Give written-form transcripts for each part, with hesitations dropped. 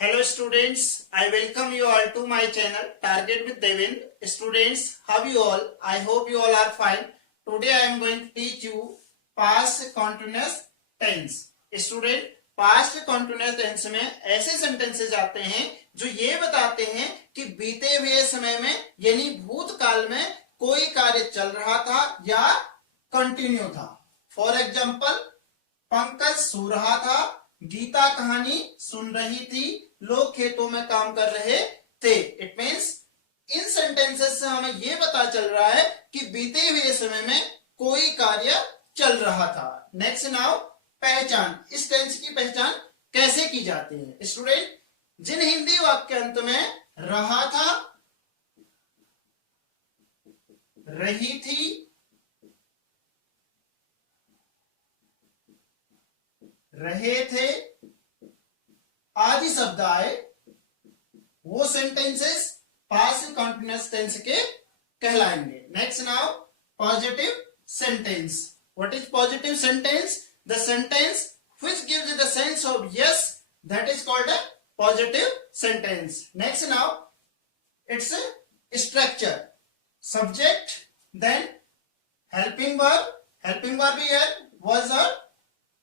Hello students, I welcome you all to my channel Target with Devendra. Students, how you all? I hope you all are fine. Today I am going to teach you past continuous tense. Student, past continuous tense में ऐसे sentences आते हैं जो ये बताते हैं कि बीते हुए समय में यानी भूतकाल में कोई कार्य चल रहा था या कंटिन्यू था. फॉर एग्जाम्पल, पंकज सो रहा था, गीता कहानी सुन रही थी, लोग खेतों में काम कर रहे थे. इट मीन्स इन सेंटेंसेस से हमें यह पता चल रहा है कि बीते हुए समय में कोई कार्य चल रहा था. नेक्स्ट नाउ पहचान. इस टेंस की पहचान कैसे की जाती है? स्टूडेंट, जिन हिंदी वाक्य अंत में रहा था, रही थी, रहे थे आदि शब्द आए, वो सेंटेंसेस पास्ट कंटिन्यूअस टेंस के कहलाएंगे. Next now positive sentence. What is positive sentence? The sentence which gives the sense of yes, that is called a positive sentence. Next now its structure. Subject, then helping verb here was a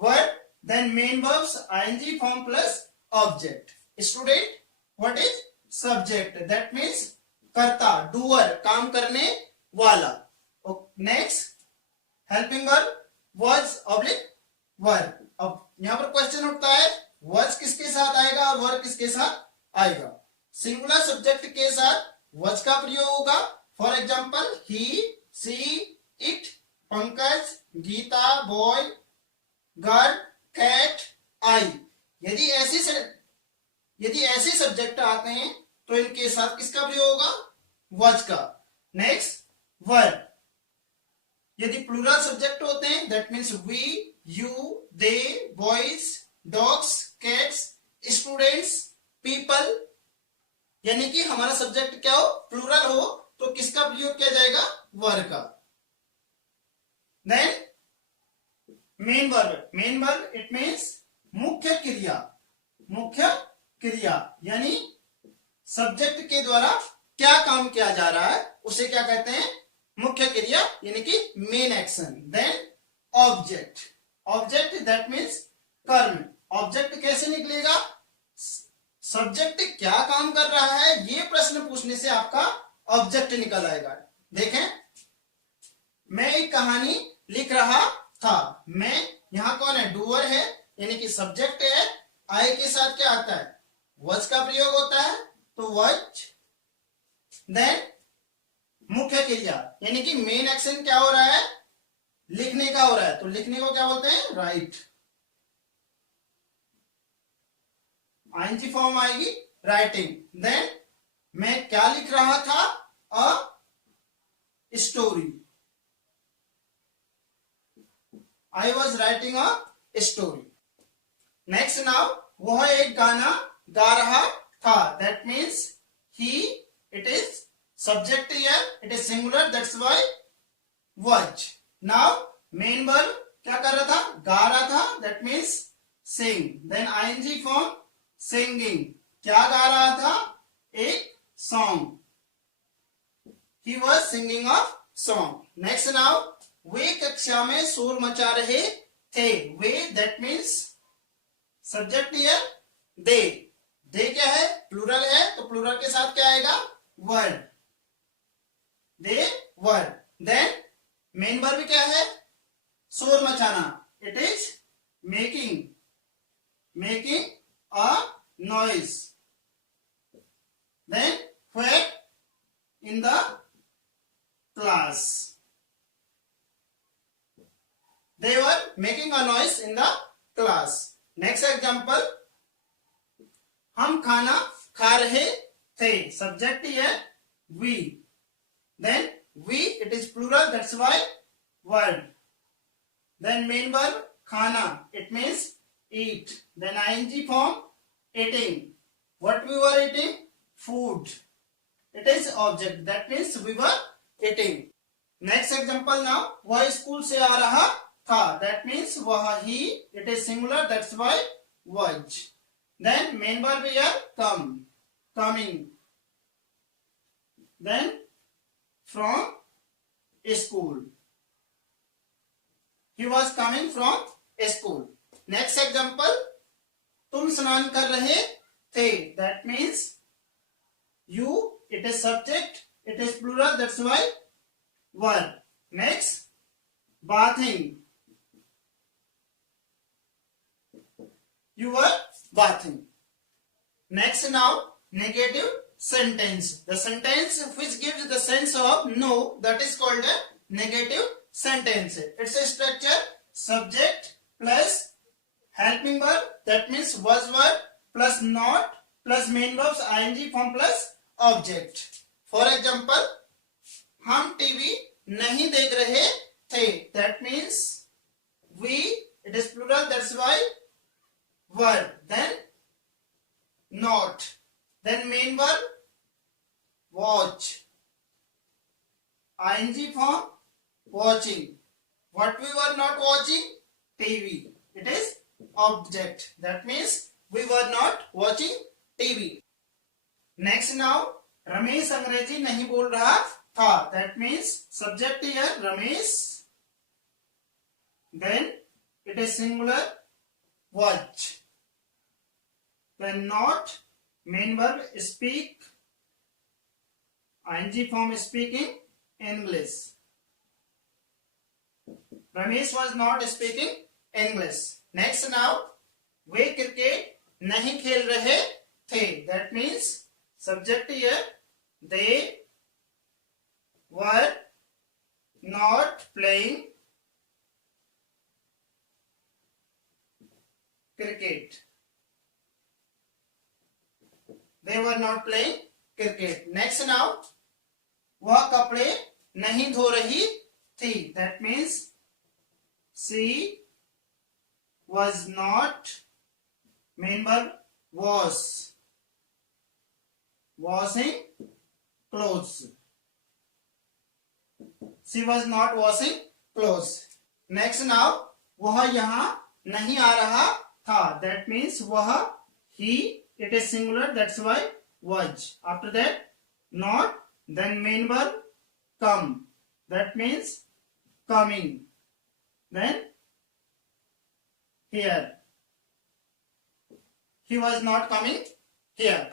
verb, then main verbs ing form plus object. Student, what is subject? That means कर्ता, doer, काम करने वाला. Next, helping verb was oblique verb. अब यहां पर question उठता है, was किसके साथ आएगा और verb किसके साथ आएगा? सिंगुलर सब्जेक्ट के साथ was का प्रयोग होगा. For example, he, she, it, Pankaj, Geeta, boy, girl, cat, I. यदि ऐसे सब्जेक्ट आते हैं तो इनके साथ किसका प्रयोग होगा? was का. Next, verb. यदि प्लूरल सब्जेक्ट होते हैं, that means we, you, they, boys, dogs, cats, students, people, यानी कि हमारा सब्जेक्ट क्या हो? प्लूरल हो, तो किसका प्रयोग किया जाएगा? वर्ब का. Then main verb it means मुख्य क्रिया यानी सब्जेक्ट के द्वारा क्या काम किया जा रहा है उसे क्या कहते हैं? मुख्य क्रिया यानी कि main action. Then object that means कर्म. ऑब्जेक्ट कैसे निकलेगा? सब्जेक्ट क्या काम कर रहा है ये प्रश्न पूछने से आपका ऑब्जेक्ट निकल आएगा. देखें, मैं एक कहानी लिख रहा था. मैं यहां कौन है? डूअर है, यानी कि सब्जेक्ट है. आई के साथ क्या आता है? was का प्रयोग होता है, तो was. देन मुख्य क्रिया यानी कि मेन एक्शन क्या हो रहा है? लिखने का हो रहा है, तो लिखने को क्या बोलते हैं? राइट. आईएनजी फॉर्म आएगी, राइटिंग. देन मैं क्या लिख रहा था? A story. I was writing a story. Next now, वह एक गाना गा रहा था. That means he, it is subject here, it is singular, that's why was. Now main verb क्या कर रहा था? गा रहा था, that means sing. Then ing form singing. क्या गा रहा था? एक song. He was singing a song. Next now, वे कक्षा में शोर मचा रहे थे. वे that means subject here they. They क्या है? प्लूरल है, तो प्लूरल के साथ क्या आएगा? Word. They word. Then main verb क्या है? शोर मचाना. It is making a noise. Then when in the class. They were making a noise in the class. Next example, हम खाना खा रहे थे. Subject here we. Then we, it is plural, that's why word. Then main verb खाना, it means eat. Then ing form eating. What we were eating? Food. It is object, that means we were eating. Next example now, वह school से आ रहा था. That means वह, he, it is singular, that's why was. Then main verb here come, coming. Then from school. He was coming from school. Next example, तुम स्नान कर रहे थे. That means you, it is subject, it is plural, that's why verb. Next, bathing. You were bathing. Next now, negative sentence. The sentence which gives the sense of no, that is called a negative sentence. It's a structure subject plus helping verb, that means was verb plus not plus main verbs ing form plus object. For example, हम TV नहीं देख रहे थे. That means we, it is plural, that's why verb. Then not. Then main verb watch. ing form watching. What we were not watching? TV. It is object. That means we were not watching TV. Next now, Ramesh अंग्रेजी नहीं बोल रहा था. That means subject here Ramesh. Then it is singular watch. Then not, main verb speak, ing form speaking English. Ramesh was not speaking English. Next now, way cricket नहीं खेल रहे थे. That means subject here they were not playing cricket. They were not playing cricket. Next now, वह कपड़े नहीं धो रही थी. That means she was not, main verb was, washing clothes. She was not washing clothes. Next now, वह यहाँ नहीं आ रहा था. That means वह, he, it is singular, that's why was. After that, not, then main verb come. That means coming. Then here. He was not coming here.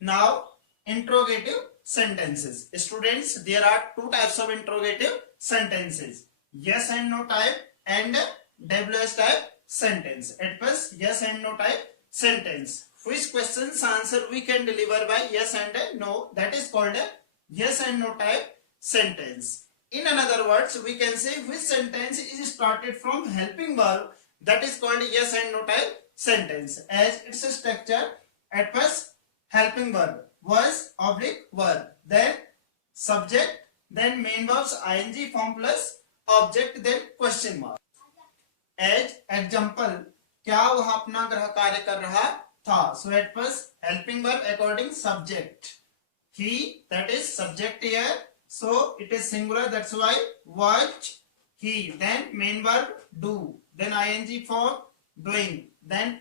Now, interrogative sentences. Students, there are two types of interrogative sentences. Yes and no type and WS type sentence. At first, yes and no type sentence. Which questions answer we can deliver by yes and no, that is called a yes and no type sentence. In another words, we can say which sentence is started from helping verb, that is called yes and no type sentence. As its structure, at first helping verb, was oblique verb, then subject, then main verbs ing form plus object, then question mark. As example, क्या वह अपना गृह कार्य कर रहा था? So at first helping verb according subject. He, that is subject here. So it is singular, that's why watch he. Then main verb do. Then ing form doing. Then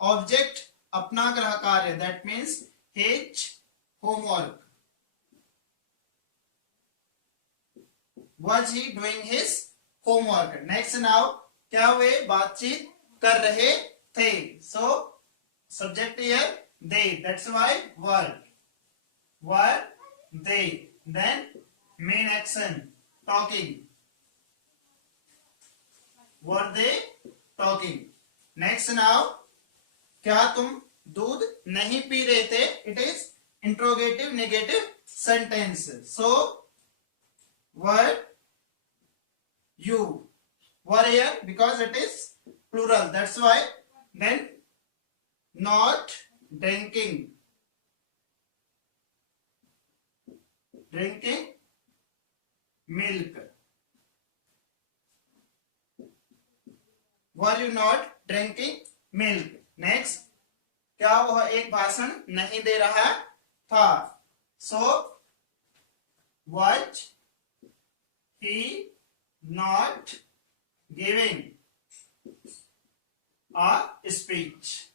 object अपना गृह कार्य, that means his homework. Was he doing his homework? Next now, क्या वे बातचीत कर रहे थे? So subject here they, that's why were they. Then main action talking. Were they talking? Next now, क्या तुम दूध नहीं पी रहे थे? It is interrogative negative sentence. So were you? Were here because it is plural, that's why. Then not drinking milk. Were you not drinking milk? Next, क्या वह एक भाषण नहीं दे रहा था? So was he not giving a speech.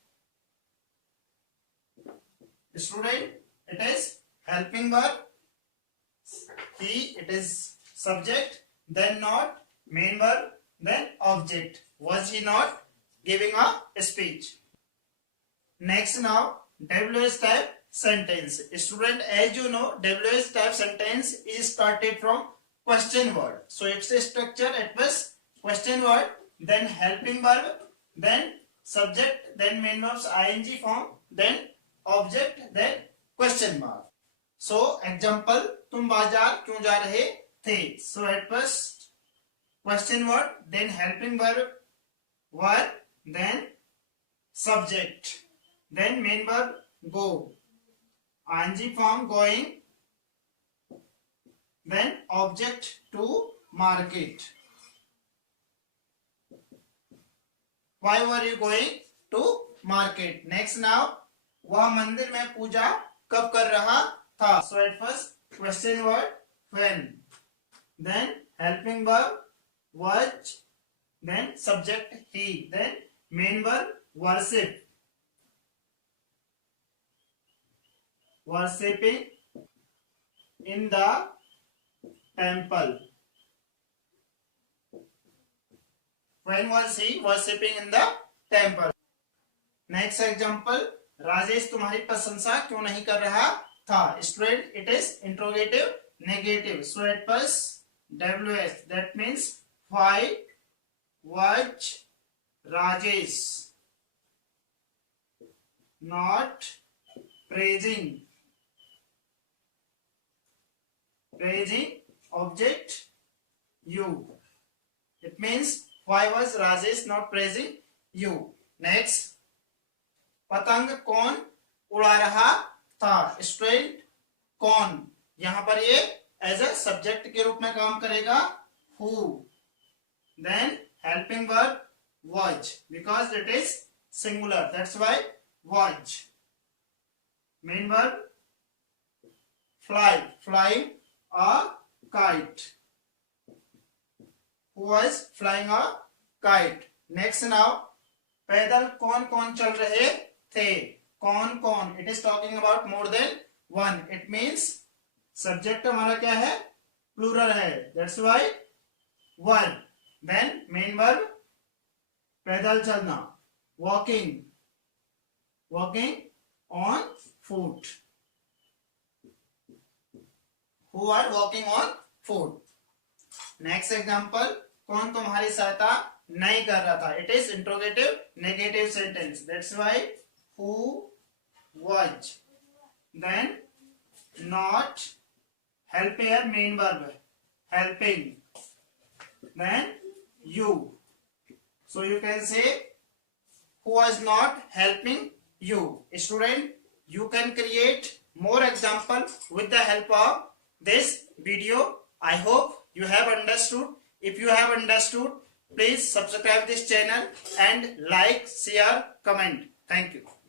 Student, it is helping verb. He, it is subject, then not, main verb, then object. Was he not giving a speech? Next now, WH type sentence. Student, as you know, WH type sentence is started from question word. So its structure at first question word, then helping verb, then subject, then main verbs ing form, then object, then question mark. So example, तुम बाजार क्यों जा रहे थे? So at first question word, then helping verb, then subject, then main verb go, ing form going, then object to market. Why were you going to market? Next now, वह मंदिर में पूजा कब कर रहा था? So at first question word when, then helping verb was, then subject he, then main verb worship, worshipping in the temple. When was he worshipping in the temple? Next example, Rajesh तुम्हारी प्रशंसा क्यों नहीं कर रहा था? Student, it is interrogative negative. So at first WH, that means why was Rajesh not praising object you? It means why was Rajesh not praising you? Next, पतंग कौन उड़ा रहा था? स्टूडेंट, कौन यहां पर ये एज अ सब्जेक्ट के रूप में काम करेगा who, then helping verb was because it is singular, that's why was. Main verb flying a kite. Who was flying a kite? Next now, पैदल कौन कौन चल रहे थे? कौन कौन, it is talking about more than one. It means subject हमारा क्या है? Plural है, that's why one. Then main verb पैदल चलना, walking on foot. Who are walking on foot? Next example, कौन तुम्हारी सहायता नहीं कर रहा था? It is interrogative negative sentence, that's why who was, then not, help here main verb helping, then you. So you can say who was not helping you. Student, you can create more example with the help of this video. I hope you have understood. If you have understood, please subscribe this channel and like, share, comment. Thank you.